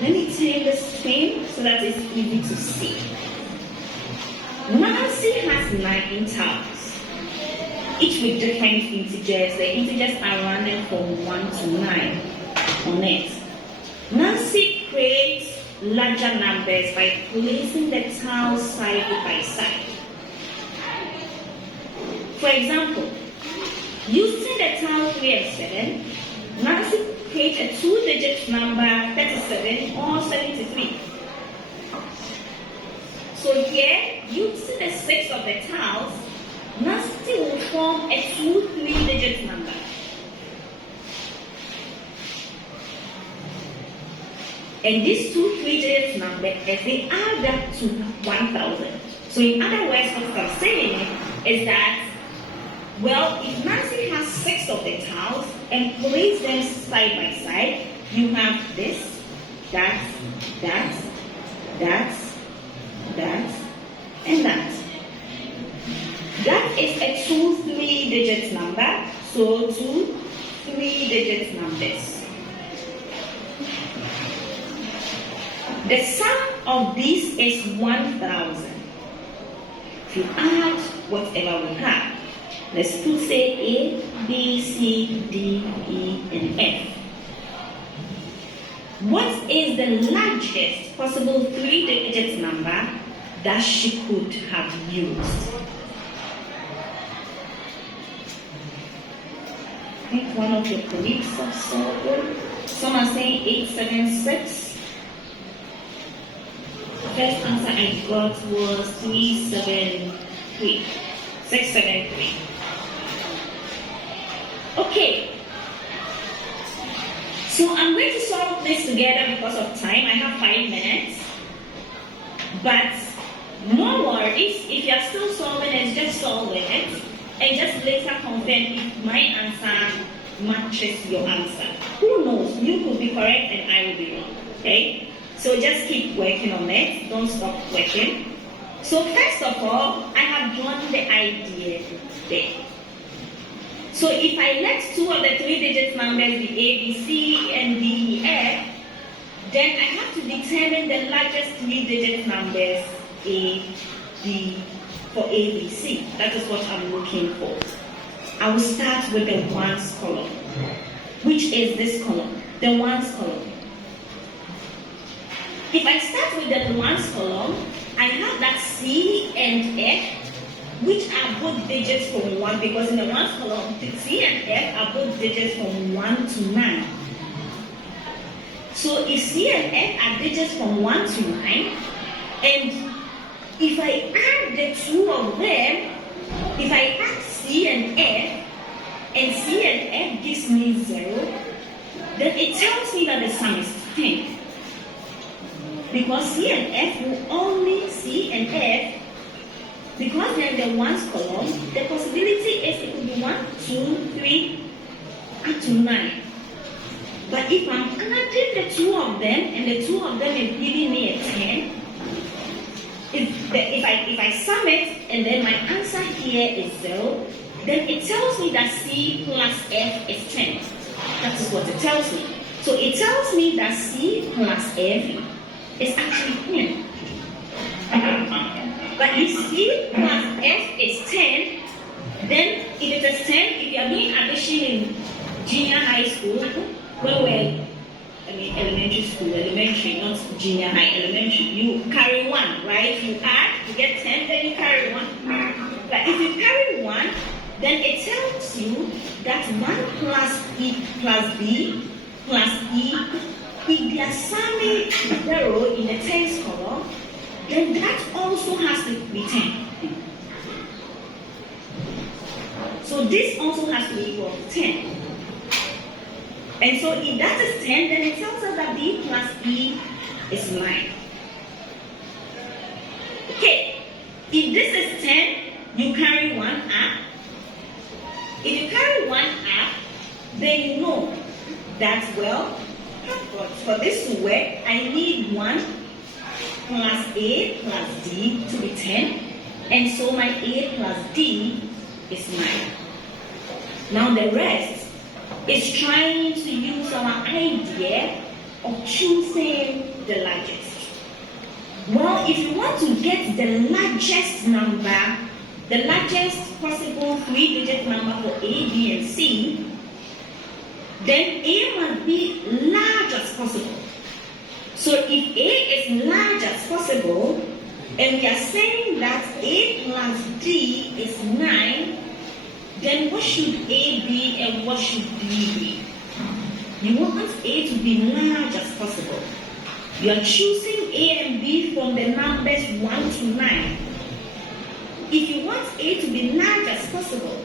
Let me take the screen so that it's easy to see. Nancy has 9 tiles, each with different integers. The integers are random from 1 to 9 on it. Nancy creates larger numbers by placing the tiles side by side. For example, using the tile 3 and 7, Nancy creates a 2-digit number 37 or 73. So here, using the 6 of the tiles, Nancy will form a 2 3-digit number. And these 2 3-digit numbers, they add up to 1,000. So in other words, what I'm saying is that, well, if Nancy has 6 of the tiles and place them side by side, you have this, that, and that. That is a 2 3-digit number, so 2 3-digit numbers. The sum of these is 1,000. If you add whatever we have, let's put say A, B, C, D, E, and F. What is the largest possible 3-digit number that she could have used? I think one of your colleagues have solved it. Some are saying 876. First answer I got was 373. 673. Okay. So I'm going to solve this together because of time. I have 5 minutes. But no worries, if you're still solving it, just solve it. And just later confirm if my answer matches your answer. Who knows? You could be correct and I will be wrong. Okay? So just keep working on it. Don't stop working. So first of all, I have drawn the idea there. So if I let 2 of the 3-digit numbers be A, B, C, and D, E, F, then I have to determine the largest 3-digit numbers A, B, for A, B, C. That is what I'm looking for. I will start with the ones column, which is this column, the ones column. If I start with the ones column, I have that C and F, which are both digits from 1, because in the ones column, C and F are both digits from 1 to 9. So if C and F are digits from 1 to 9, and if I add the 2 of them, if I add C and C and F gives me 0, then it tells me that the sum is 10. Because C and F will only C and F, because they're in the ones column, the possibility is it could be 1, 2, 3, up to 9. But if I'm adding the 2 of them, and the 2 of them is giving me a 10, if I sum it, and then my answer here is 0, then it tells me that C plus F is 10. That is what it tells me. So it tells me that C plus F is actually 10. But if C plus F is 10, then if it is 10, if you are doing addition in junior high school, elementary school, not junior high, elementary, you carry 1, right? You add, you get 10, then you carry 1. But if you carry 1, then it tells you that 1 plus E plus B plus E, if they are summing 0 in the tens column, then that also has to be 10. So this also has to be equal to 10. And so if that is 10, then it tells us that B plus E is 9. Okay, if this is 10, you carry 1 up. If you carry 1 up, then you know that, well, for this to work, I need 1 plus A plus D to be 10. And so my A plus D is 9. Now the rest is trying to use our idea of choosing the largest? Well, if you want to get the largest number, the largest possible 3-digit number for A, B, and C, then A must be large as possible. So if A is large as possible, and we are saying that A plus D is 9, then what should A be and what should B be? You want A to be large as possible. You are choosing A and B from the numbers 1 to 9. If you want A to be large as possible,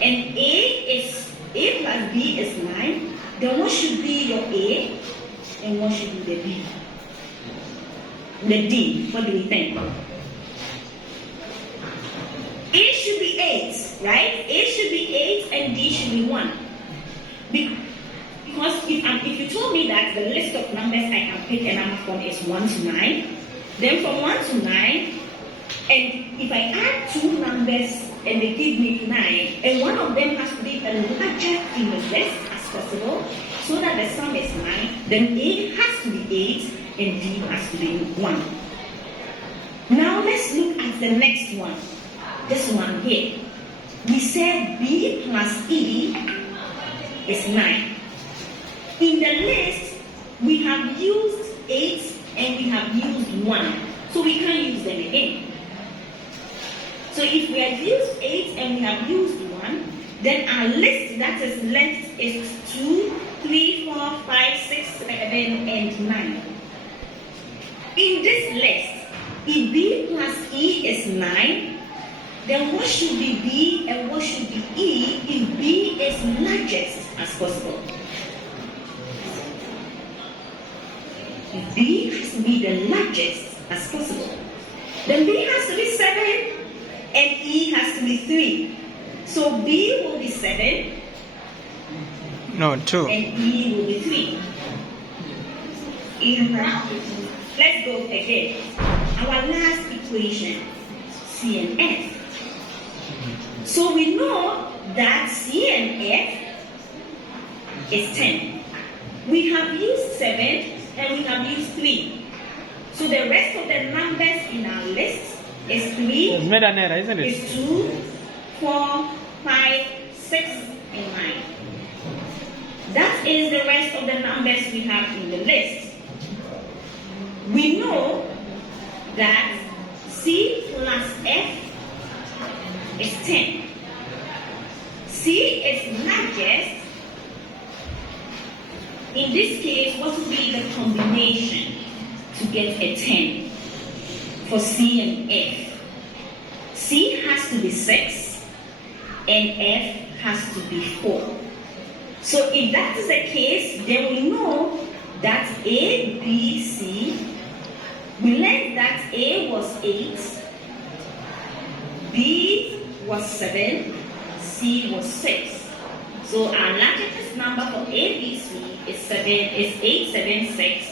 and A plus B is 9, then what should be your A and what should be the B? The D, what do we think? A should be 8, right? A should be 8 and D should be 1. Because if you told me that the list of numbers I can pick a number from is 1 to 9, then from 1 to 9, and if I add 2 numbers and they give me 9, and one of them has to be the largest in the list as possible, so that the sum is 9, then A has to be 8 and D has to be 1. Now let's look at the next one. This one here. We said B plus E is 9. In the list, we have used 8 and we have used 1. So we can't use them again. So if we have used 8 and we have used 1, then our list that is left is 2, 3, 4, 5, 6, 7, and 9. In this list, if B plus E is 9, then what should be B and what should be E if B is largest as possible? B has to be the largest as possible. Then B has to be 7 and E has to be 3. So B will be 7. No, 2. And E will be 3. Let's go again. Our last equation, C and F. So we know that C and F is 10. We have used 7 and we have used 3. So the rest of the numbers in our list is 3, It's made an error, isn't it? is 2, 4, 5, 6, and 9. That is the rest of the numbers we have in the list. We know that C plus F is 10. C is largest. In this case, what will be the combination to get a 10 for C and F? C has to be 6 and F has to be 4. So if that is the case, then we know that A, B, C, we learned that A was 8, B was 7, C was 6. So our largest number for A, B, C is 876,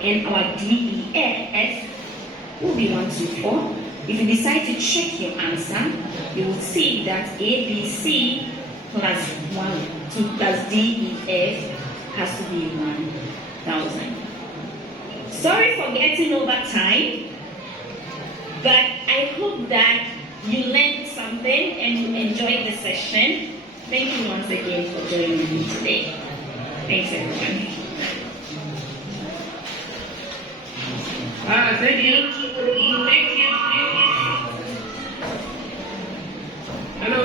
and our D, E, F will be 1, 2, 4. If you decide to check your answer, you will see that A, B, C plus 1, 2 plus D, E, F has to be 1,000. Sorry for getting over time, but I hope that you learned something and you enjoyed the session. Thank you once again for joining me today. Thanks, everyone. Thank you. Thank you. Hello.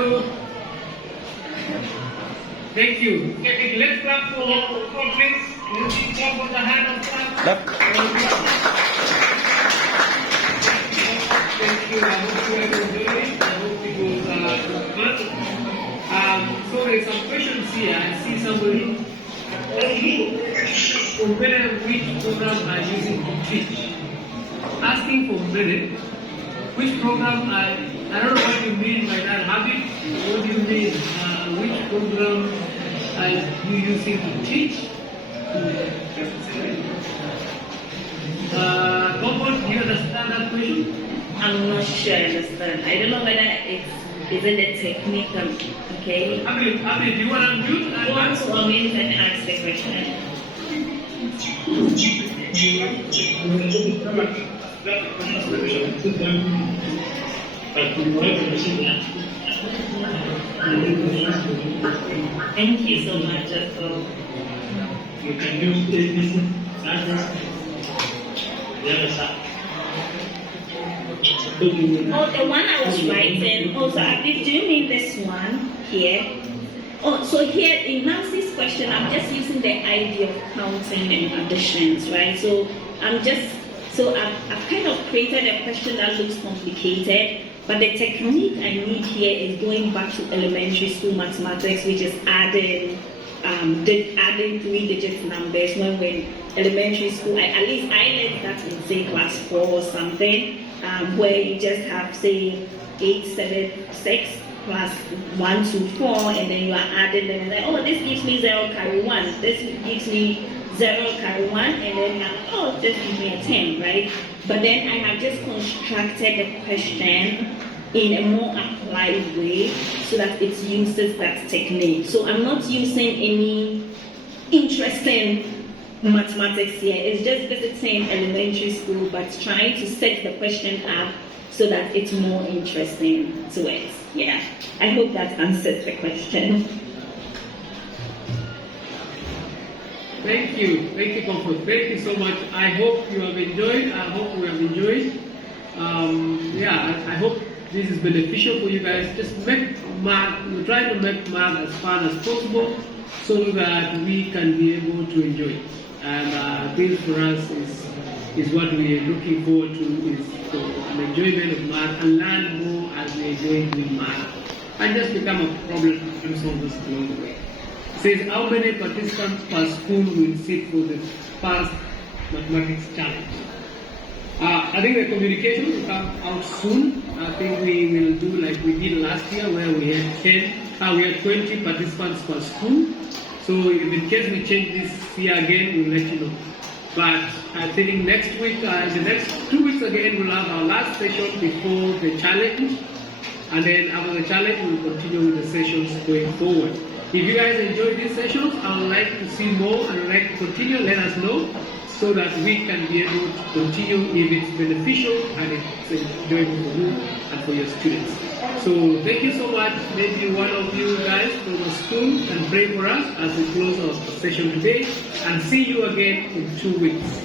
Thank you. Okay, let's clap for please. Let's clap for the hand of clap. Thank you. I hope you have enjoyed it. I hope it was good. So there's some questions here. I see somebody. Compare which program are you using to teach. Asking for merit, which program I don't know what you mean by that habit. What do you mean? Which program are you using to teach? Comfort, do you understand that question? I'm not sure I understand. I don't know whether it's in the technique. Okay. I mean, do you want to mute? You want to unmute and ask the question? Thank you so much. You can use this address. The other side. Oh, the one I was writing. Also, Abib, do you mean this one here? Oh, so here in Nancy's question, I'm just using the idea of counting and additions, right? So I've kind of created a question that looks complicated, but the technique I need here is going back to elementary school mathematics, which is adding three-digit numbers. When we're in elementary school, at least I learned that in say class 4 or something, where you just have say 8, 7, 6 plus 1, 2, 4, and then you are adding them, and then oh, this gives me 0 carry 1. This gives me 0 carry 1, and then oh, this gives me a 10, right? But then I have just constructed the question in a more applied way so that it uses that technique. So I'm not using any interesting mathematics here. It's just visiting elementary school, but trying to set the question up so that it's more interesting to it. Yeah, I hope that answers the question. Thank you, Comfort. Thank you so much. I hope you have enjoyed. I hope we have enjoyed. I hope this is beneficial for you guys. Just make math. We try to make math as fun as possible so that we can be able to enjoy it. And this for us is what we are looking forward to, is for an enjoyment of math and learn more as we enjoy doing math and just become a problem solvers along the way. It says, how many participants per school will sit for the first mathematics challenge? I think the communication will come out soon. I think we will do like we did last year, where we had 20 participants per school. So if in case we change this year again, we'll let you know. But I think next week, in the next 2 weeks again, we'll have our last session before the challenge. And then after the challenge, we'll continue with the sessions going forward. If you guys enjoy these sessions, I would like to see more and would like to continue, let us know, so that we can be able to continue if it's beneficial and it's enjoyable for you and for your students. So thank you so much. Maybe one of you guys from the school can pray for us as we close our session today, and see you again in 2 weeks.